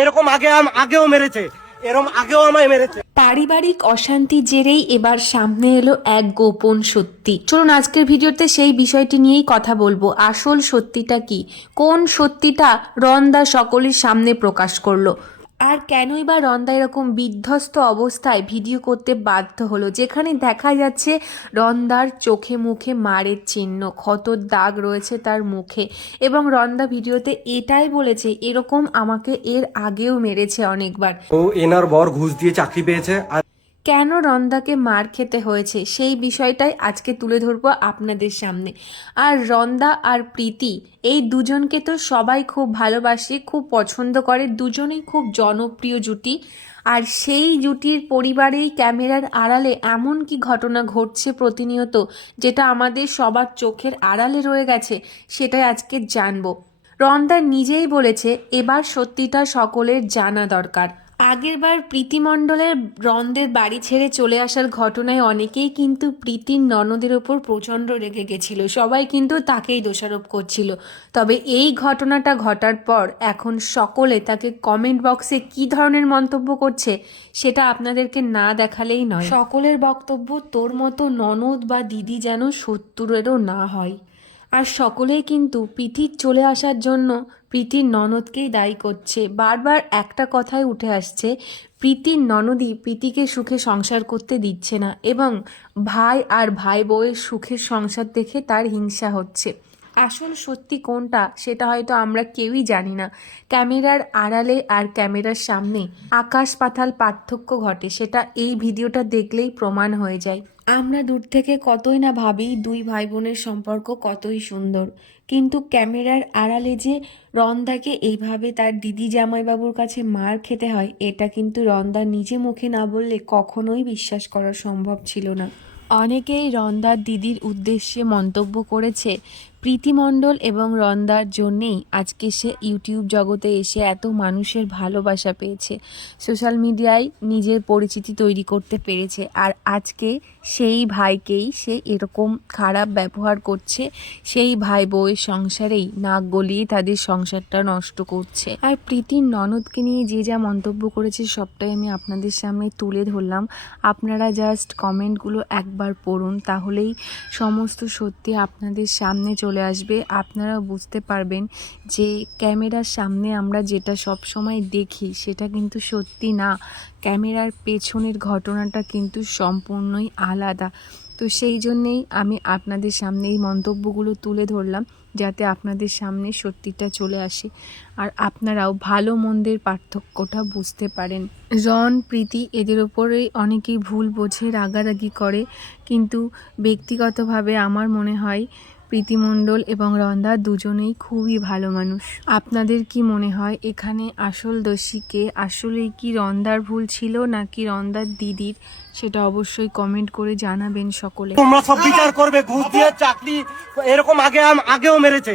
এরকম আগে আগেও মেরেছে। এরকম আগেও আমায় মেরেছে। পারিবারিক অশান্তি জেরেই এবার সামনে এলো এক গোপন সত্যি। চলুন আজকের ভিডিওতে সেই বিষয়টি নিয়েই কথা বলব। আসল সত্যিটা কি? কোন সত্যিটা রন্দা সকলের সামনে প্রকাশ করল? আর কেনই বা রন্দা এরকম বিধ্বস্ত অবস্থায় ভিডিও করতে বাধ্য হলো? যেখানে দেখা যাচ্ছে রন্দার চোখে মুখে মারের চিহ্ন, ক্ষতর দাগ রয়েছে তার মুখে। এবং রন্দা ভিডিওতে এটাই বলেছে, এরকম আমাকে এর আগেও মেরেছে অনেকবার। ও এনার বর ঘুষ দিয়ে চাকরি পেয়েছে আর কেন রন্দাকে মার খেতে হয়েছে? সেই বিষয়টাই আজকে তুলে ধরবো আপনাদের সামনে। আর রন্দা আর প্রীতি, এই দুজনকে তো সবাই খুব ভালোবাসে, খুব পছন্দ করে, দুজনেই খুব জনপ্রিয় জুটি। আর সেই জুটির পরিবারেই ক্যামেরার আড়ালে এমন কি ঘটনা ঘটছে প্রতিনিয়ত, যেটা আমাদের সবার চোখের আড়ালে রয়ে গেছে, সেটাই আজকে জানব। রন্দা নিজেই বলেছে, এবার সত্যিটা সকলের জানা দরকার। আগেরবার প্রীতিমণ্ডলের রন্দের বাড়ি ছেড়ে চলে আসার ঘটনায় অনেকেই কিন্তু প্রীতির ননদের ওপর প্রচণ্ড রেগে গেছিল। সবাই কিন্তু তাকেই দোষারোপ করছিল। তবে এই ঘটনাটা ঘটার পর এখন সকলে তাকে কমেন্ট বক্সে কি ধরনের মন্তব্য করছে, সেটা আপনাদেরকে না দেখালেই নয়। সকলের বক্তব্য তোর মতো ননদ বা দিদি যেন শত্রুরেরও না হয়। আর সকলেই কিন্তু প্রীতির চলে আসার জন্য প্রীতির ননদকেই দায়ী করছে। বারবার একটা কথাই উঠে আসছে প্রীতির ননদই প্রীতিকে সুখে সংসার করতে দিচ্ছে না এবং ভাই আর ভাই বউয়ের সুখের সংসার দেখে তার হিংসা হচ্ছে। আসল সত্যি কোনটা, সেটা হয়তো আমরা কেউই জানি না। ক্যামেরার আড়ালে আর ক্যামেরার সামনে আকাশ পাতাল পার্থক্য ঘটে, সেটা এই ভিডিওটা দেখলেই প্রমাণ হয়ে যায়। আমরা দূর থেকে কতই না ভাবি দুই ভাই বোনের সম্পর্ক কতই সুন্দর। কিন্তু ক্যামেরার আড়ালে যে রন্দাকে এইভাবে তার দিদি জামাইবাবুর কাছে মার খেতে হয়, এটা কিন্তু রন্দা নিজে মুখে না বললে কখনোই বিশ্বাস করা সম্ভব ছিল না। অনেকেই রন্দার দিদির উদ্দেশ্যে মন্তব্য করেছে, প্রীতিমণ্ডল এবং রন্দার জন্যেই আজকে সে ইউটিউব জগতে এসে এত মানুষের ভালোবাসা পেয়েছে। সোশ্যাল মিডিয়ায় নিজের পরিচিতি তৈরি করতে পেরেছে আর আজকে সেই ভাইকেই সে এরকম খারাপ ব্যবহার করছে, সেই ভাই বউয়ের সংসারেই নাক গলিয়ে তাদের সংসারটা নষ্ট করছে। আর প্রীতির ননদকে নিয়ে যে যা মন্তব্য করেছে সবটাই আমি আপনাদের সামনে তুলে ধরলাম। আপনারা জাস্ট কমেন্টগুলো একবার পড়ুন, তাহলেই সমস্ত সত্যি আপনাদের সামনে চলে আসবে। আপনারা বুঝতে পারবেন যে ক্যামেরার সামনে আমরা যেটা সব সময় দেখি, সেটা কিন্তু সত্যি না। ক্যামেরার পেছনের ঘটনাটা কিন্তু সম্পূর্ণই আলাদা। তো সেই জন্যেই আমি আপনাদের সামনে এই মন্তব্যগুলো তুলে ধরলাম, যাতে আপনাদের সামনে সত্যিটা চলে আসে। আর আপনারাও ভালো মন্দের পার্থক্যটা বুঝতে পারেন। রন প্রীতি এদের ওপরেই অনেকেই ভুল বোঝে, রাগারাগি করে, কিন্তু ব্যক্তিগতভাবে আমার মনে হয় প্রীতিমণ্ডল এবং রন্দা দুজনেই খুবই ভালো মানুষ। আপনাদের কি মনে হয় এখানে আসল দোষীকে? আসলেই কি রন্দার ভুল ছিল নাকি রন্দার দিদির? সেটা অবশ্যই কমেন্ট করে জানাবেন সকলে। তোমরা সব বিচার করবে, ঘুষ দিয়ে চাকরি, এরকম আগে আগেও মেরেছে।